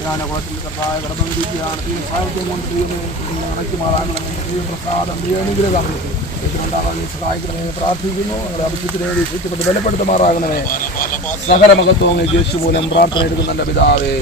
ജ്ഞാനകുളത്തിൽ കർത്തായ കടന്നു വിരിക്കുകയാണ് ഈ സാഹിത്യം കൊണ്ട് ഉണക്കി മാറാനുള്ള പ്രസാദം അനുഗ്രഹം ഇതിനുണ്ടാകാൻ സഹായിക്കണമേ പ്രാർത്ഥിക്കുന്നു. ഞങ്ങളുടെ അഭിഷേകത്തിനെ വിശ്വസിച്ചുകൊണ്ട് ബലപ്പെടുത്തുമാറാകണമേ. സകല മഹത്വങ്ങൾ യേശു മൂലം പ്രാർത്ഥന എടുക്കുന്ന പിതാവേ.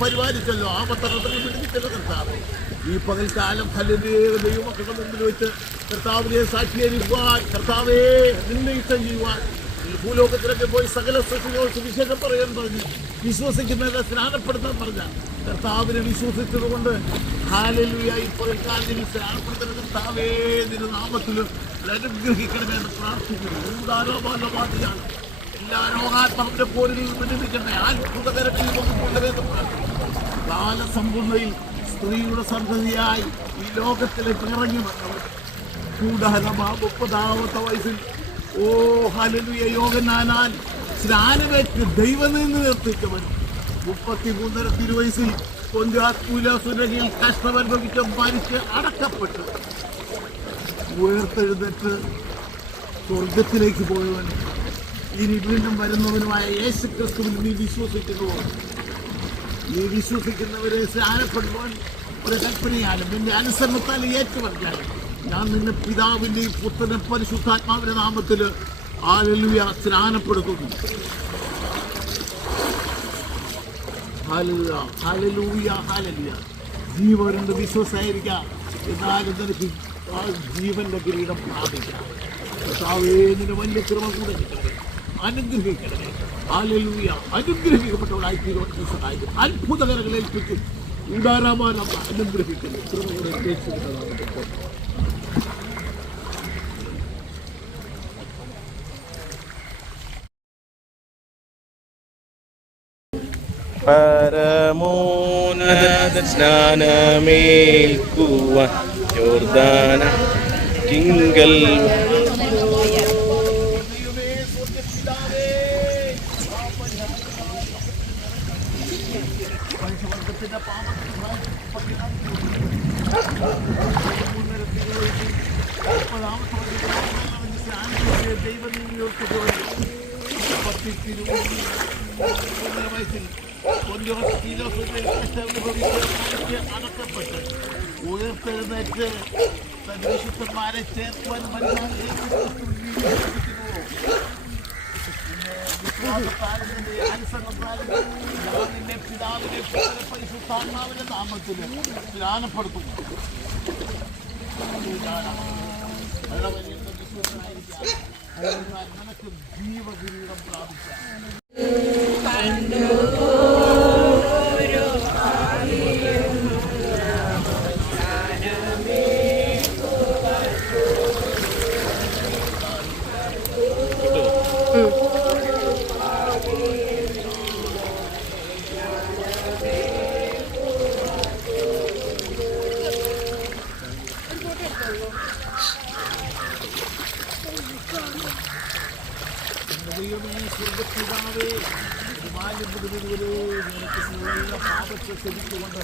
പരിപാലിച്ചല്ലോ ആ പത്രത്തിൽ പിടിച്ചിട്ടല്ലോ കർത്താവ്. ഈ പകൽക്കാലം ദൈവമക്കളുടെ മുമ്പിൽ വെച്ച് കർത്താവിനെ സാക്ഷീകരിക്കുവാൻ, കർത്താവെ നിന്നെ ഇഷ്ടം ചെയ്യുവാൻ, ഭൂലോകത്തിലൊക്കെ പോയി സകല സുവിശേഷം പറയാൻ പറഞ്ഞ് വിശ്വസിക്കുന്നവരെ സ്നാനപ്പെടുത്താൻ പറഞ്ഞ കർത്താവിനെ വിശ്വസിച്ചതുകൊണ്ട് ഹല്ലേലൂയ ഈ പകൽക്കാലത്തിൽ സ്നാനപ്പെടുത്തുന്ന കർത്താവേ നിന്റെ നാമത്തിൽ അനുഗ്രഹിക്കണമെന്ന് പ്രാർത്ഥിക്കുന്നു. എല്ലാ രോഗാത്മകന്റെ പോരിൽ വിടുവിക്കണമേ. അത്ഭുതകരത്തിൽ കാലസമ്പൂർണ്ണയിൽ സ്ത്രീയുടെ സന്തതിയായി ഈ ലോകത്തിലേക്ക് ഇറങ്ങി വന്നവർ കൂടാരമാ 30-ാമത്തെ വയസ്സിൽ ഹല്ലേലൂയ യോഗനാനാൽ സ്നാനമേറ്റ് ദൈവം നിന്ന് നിർത്തിച്ചവൻ 33 തിരുവയസ്സിൽ പൊന്തിയാസുരയിൽ കഷ്ടമനുഭവിച്ച് മരിച്ച് അടക്കപ്പെട്ടു ഉയർത്തെഴുന്നേറ്റ് സ്വർഗത്തിലേക്ക് പോയവൻ ഇനി വീണ്ടും വരുന്നവനുമായ യേശു ക്രിസ്തുവിൽ നീ വിശ്വസിക്കുന്നുവോ? നീ വിശ്വസിക്കുന്നവരെ സ്നാനപ്പെടുവാൻ ഒരു കൽപ്പനയാലും നിന്റെ അനുസരണത്താൽ ഏറ്റുപറഞ്ഞാലും ഞാൻ നിന്നെ പിതാവിൻ്റെയും പുത്രനെ പരിശുദ്ധാത്മാവിന്റെ നാമത്തിൽ ഹല്ലേലൂയ സ്നാനപ്പെടുത്തുന്നു. ഹല്ലേലൂയ ഹല്ലേലൂയ ഹല്ലേലൂയ. ജീവനുണ്ട് വിശ്വസായിരിക്കാം, എന്നാലും നിനക്ക് ആ ജീവന്റെ കിരീടം പ്രാപിക്കാം. കർത്താവിന്റെ വലിയ കൃപ കൂടെ കിട്ടണമേ, അനുഗ്രഹിക്കണമേ. ഹല്ലേലൂയ. അനുഗ്രഹിക്കപ്പെട്ടവളായി തീരുവാൻ സഹായിക്കും. അത്ഭുതകരങ്ങൾ ഏൽപ്പിക്കും. ഉദാരമാനം അനുഗ്രഹിക്കുന്നു. കൃപയുടെ പരമോന്നത സ്നാനമേൽക്കുവാൻ യോർദാന കിങ്കൽ മനുഷ്യവർഗത്തിന്റെ പാപത്തിന് വയസ്സിൽ അടക്കപ്പെട്ട് ഉയർത്തെഴുന്നേറ്റ് തന്റെ വിശുദ്ധന്മാരെ ചേർക്കുവാൻ നിന്നെ പിതാവിനെ പരിശുദ്ധാത്മാവിന്റെ നാമത്തിൽ ധ്യാനപ്പെടുത്തുന്നു. നിനക്ക് ജീവകിരീടം പ്രാപിക്കാം. സ്വർഗപിതാവേ, പാപത്തെ ക്ഷമിച്ചുകൊണ്ട്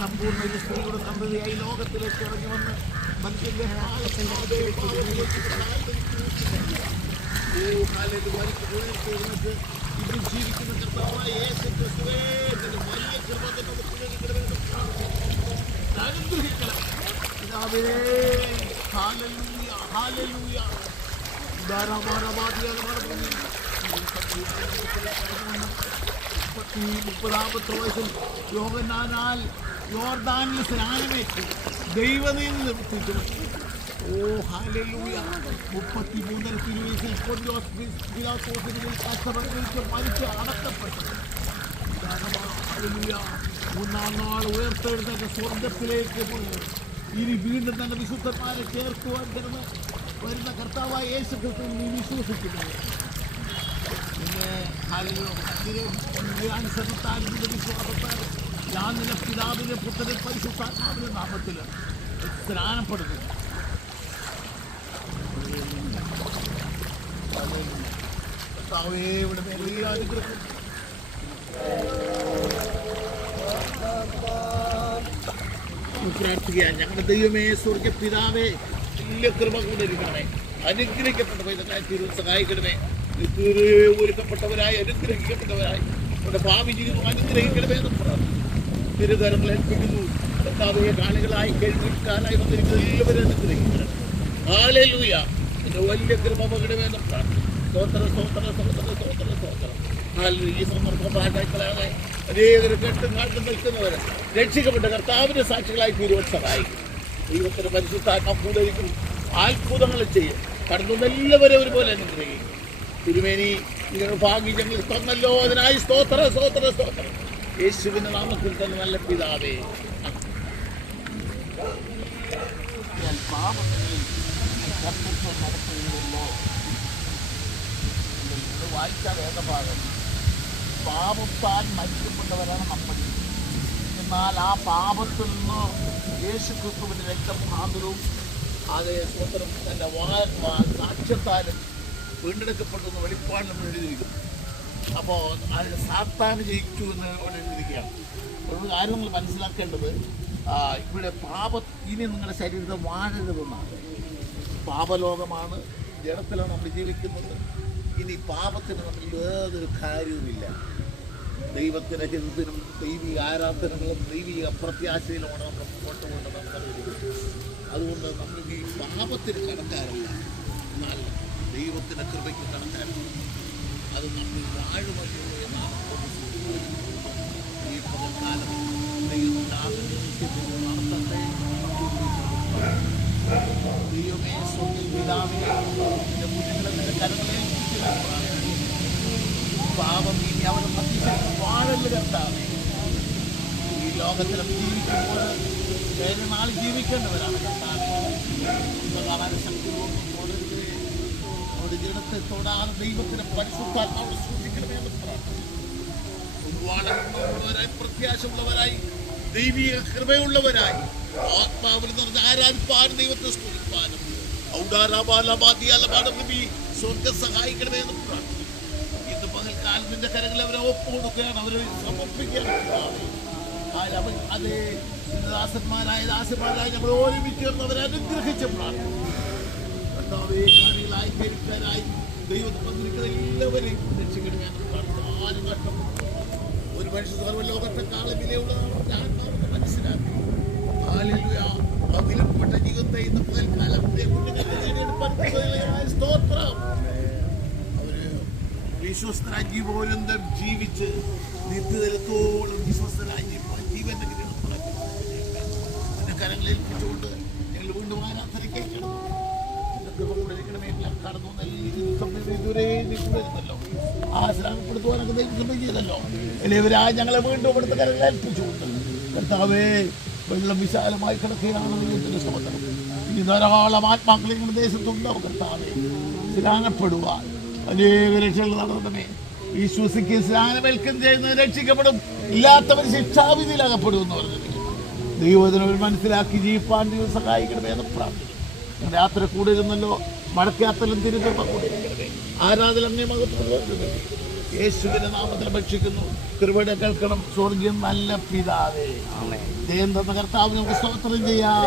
സമ്പൂർണ്ണ സ്ത്രീയുടെ സന്തതിയായി ലോകത്തിലേക്ക് ഇറങ്ങി വന്ന് മനുഷ്യന്റെ ഇത് ജീവിക്കുന്ന കർത്താവായ യേശു ക്രിസ്തുവേ, വലിയ കൃപ അനുഗ്രഹിക്കണം പിതാവേ. Hallelujah, hallelujah. 30 വയസ്സിൽ യോഹന്നാനാൽ യോർദാനിൽ സ്നാനമേറ്റ് ദൈവനിൽ നിർത്തിച്ചു. ഓ ഹല്ലേലൂയ. 33 വയസ്സിൽ പിലാത്തോസിന് കഷ്ടപ്പെട്ട് മരിച്ച് അടക്കപ്പെട്ടു. ഹല്ലേലൂയ. 3-ാം നാൾ ഉയർത്തെഴുന്നേറ്റ് സ്വർഗത്തിലേക്ക് പോയി ഇനി വീണ്ടും തന്നെ വിശുദ്ധന്മാരെ ചേർക്കുവാൻ വരുന്ന കർത്താവായ യേശു ക്രിസ്തുവിൽ നീ വിശ്വസിക്കുന്നു. പിന്നെ അനുസരണത്താൽ വിശ്വാസത്താൽ ഞാൻ നിന്റെ പിതാവിന്റെ പുത്രന്റെ പരിശുദ്ധാത്മാവിന്റെ നാമത്തിൽ സ്നാനപ്പെടുന്നു. കർത്താവേ, ഇവിടെ വലിയ അനുഗ്രഹം പ്രാർത്ഥിക്കുക. ഞങ്ങളുടെ ദൈവമേ, സ്വർഗപിതാവേ, വലിയ കൃപ കൊണ്ടിരിക്കണമേ. അനുഗ്രഹിക്കപ്പെട്ട സഹായിക്കണമേ. ഒരുക്കപ്പെട്ടവരായി അനുഗ്രഹിക്കപ്പെട്ടവരായി നമ്മുടെ ഭാവി ജീവിതം അനുഗ്രഹിക്കണമേ എന്ന് പ്രാർത്ഥിക്കുന്നു. തിരുകരങ്ങൾ ഏൽപ്പിക്കുന്നു. കർത്താവേ, കാണികളായി കേൾവിക്കാരായി വന്നിരിക്കുന്ന എല്ലാവരും അനുഗ്രഹിക്കണം. ഹല്ലേലൂയ. എന്റെ വലിയ കൃപ പകരണമേ എന്ന് പ്രാർത്ഥിക്കുന്നു. സ്തോത്രം, സ്തോത്രം, സ്തോത്രം, സ്തോത്രം, സ്തോത്രം. ഈ സമ്മർദ്ദം ഭാഗങ്ങളാണ് അനേകർ കെട്ടും കാട്ടും നിൽക്കുന്നവർ രക്ഷിക്കപ്പെട്ട കർത്താവിന്റെ സാക്ഷികളായി തീരുവാൻ സഹായിക്കും. ദൈവത്തിന്റെ പരിശുദ്ധാത്മ കൂടെയിരിക്കും. അത്ഭുതങ്ങൾ ചെയ്യും. കടന്നുവെല്ലാവരും ഒരുപോലെ അനുഗ്രഹിക്കും. തിരുമേനി ഇങ്ങനെ ഭാഗ്യം ഞങ്ങൾ തന്നല്ലോ, അതിനായി സ്തോത്രം, സ്തോത്രം, സ്തോത്രം. യേശുവിന്റെ നാമത്തിൽ തന്നെ നല്ല പിതാവേ. വായിച്ചാൽ വേണ്ട ഭാഗം പാപത്താൽ മരിക്കപ്പെട്ടവരാണ് നമ്മൾ. എന്നാൽ ആ പാപത്തിൽ നിന്ന് യേശു ക്രിസ്തുവിന്റെ രക്തമുഖാന്തരവും അതേ സ്വന്തം തൻ്റെ സാക്ഷ്യത്താലും വീണ്ടെടുക്കപ്പെട്ടെന്ന് വെളിപ്പാടിലും എഴുതിയിരിക്കുന്നു. അപ്പോൾ അതിന് സാത്താന് ജയിച്ചു എന്ന് ഇവിടെ എഴുതിയിരിക്കുകയാണ്. ഒരു കാര്യം നിങ്ങൾ മനസ്സിലാക്കേണ്ടത്, ഇവിടെ ഇനി നിങ്ങളുടെ ശരീരത്തെ വാഴരുതെന്നാണ്. പാപലോകമാണ്, ജഡത്തിലാണ് നമ്മൾ ജീവിക്കുന്നത്. ഇനി പാപത്തിന് നമ്മൾ യാതൊരു കാര്യവുമില്ല. ദൈവത്തിൻ്റെ ഹിതത്തിനും ദൈവിക ആരാധനകളും ദൈവിക പ്രത്യാശയിലുമാണ് നമ്മൾ മുമ്പോട്ട് കൊണ്ട് നമ്മൾ. അതുകൊണ്ട് നമ്മൾ ഈ പാപത്തിന് കടക്കാറില്ല, എന്നാൽ ദൈവത്തിൻ്റെ കൃപയ്ക്ക് കടക്കാറില്ല. അത് നമ്മൾ വാഴുമല്ലോ എന്നാണ് ഈ പകൽക്കാലം ദൈവമേ, സ്വന്തം പിതാവേ, മുന്നിലെ കരങ്ങളെ പാപം ഇനി അവരുടെ മധ്യത്തിൽ വാഴല് കണ്ടാവേ. ഈ ലോകത്തിലും ജീവിക്കുമ്പോൾ വേറെ നാൾ ജീവിക്കേണ്ടവരാണ് കണ്ടാവേ. കാണാൻ ശക്തി പോകരുത്. അവരുടെ ജഡത്തെ തൊടാതെ ദൈവത്തിന് പരിശുദ്ധാത്മാവ് സൂക്ഷിക്കണമേ എന്ന് പ്രാർത്ഥിക്കുന്നു. വളരുന്നവരായി പ്രത്യാശ ഉള്ളവരായി ദൈവിക കൃപയുള്ളവരായി ആത്മാവിൽ നിറഞ്ഞ് ആരാധിപ്പാനും ദൈവത്തെ സ്തുതിപ്പാനും സ്വർഗ സഹായിക്കണമേ എന്ന് പ്രാർത്ഥിക്കുന്നു. ഇന്ന് പകൽക്കാലത്തിന്റെ കരങ്ങൾ അവരെ ഒപ്പുകൊടുക്കുകയാണ്, അവരെ സമർപ്പിക്കുകയാണ്. അതേ ദാസന്മാരായ നമ്മൾ ഒരുമിച്ച് ചേർന്ന് അവരെ അനുഗ്രഹിച്ച് പ്രാർത്ഥിക്കുന്നു. കാര്യങ്ങളായി ജയിക്കാനായി ദൈവത്തിൽ വന്നിരിക്കുന്ന എല്ലാവരെയും രക്ഷിക്കണമേ എന്ന് പ്രാർത്ഥിക്കുന്നു. ആരും കഷ്ടപ്പെട്ടു ഒരു മനുഷ്യ സർവ്വലോകത്തെക്കാളും വിലയുള്ളതാണ് ഞാൻ മനസ്സിലാക്കി. വിലപ്പെട്ട ജീവിതത്തെ ഇന്ന് പകൽക്കാലം സ്തോത്രം. അവര് വിശ്വസ്തരായി ജീവോലന്തം ജീവിച്ച് നിത്യതലത്തോളം വിശ്വസ്തരായി ജീവന്റെ കിരണ കരങ്ങളിൽ ഏൽപ്പിച്ചുകൊണ്ട് ഞങ്ങൾ വീണ്ടും ആരാധനയ്ക്കണം. കടന്നു ഇതുവരെയുമല്ലോ ആശ്രമപ്പെടുത്തുവാനൊക്കെ ദൈവം ചെയ്തല്ലോ. എല്ലാവരാ ഞങ്ങളെ വീണ്ടും ഇവിടുത്തെ കരങ്ങളിൽ ഏൽപ്പിച്ചുകൊണ്ട് കർത്താവേ വെള്ളം വിശാലമായി കിടക്കുകയാണ്. സ്തോത്രം. ഇനി ധാരാളം ആത്മാക്കളെ ഇങ്ങനെ ദേശത്തുണ്ടാവും കർത്താവേ. സ്നാനപ്പെടുവാൻ അനേക രക്ഷകൾ നടന്നമേ. വിശ്വസിക്കുകയും സ്നാനമേൽക്കുകയും ചെയ്യുന്നത് രക്ഷിക്കപ്പെടും, ഇല്ലാത്തവർ ശിക്ഷാവിധിയിലകപ്പെടും എന്ന് പറഞ്ഞത് ദൈവത്തിനവർ മനസ്സിലാക്കി ജീവിപ്പാൻ ദൈവം സഹായിക്കണമേ എന്ന് പ്രാർത്ഥിക്കും. യാത്ര കൂടെ ഇരുന്നല്ലോ, മടക്കയാത്രയിലും തിരുത്തപ്പ കൂടെ ആരാധന അങ്ങേ മഹത്വം യേശുവിന്റെ നാമത്തിൽ ഭക്ഷിക്കുന്നു. കൃപയുടെ കേൾക്കണം. സ്വർഗ്യം നല്ല പിതാവേ, ദൈവം തന്ന കർത്താവ് നമുക്ക് സ്തോത്രം ചെയ്യാം.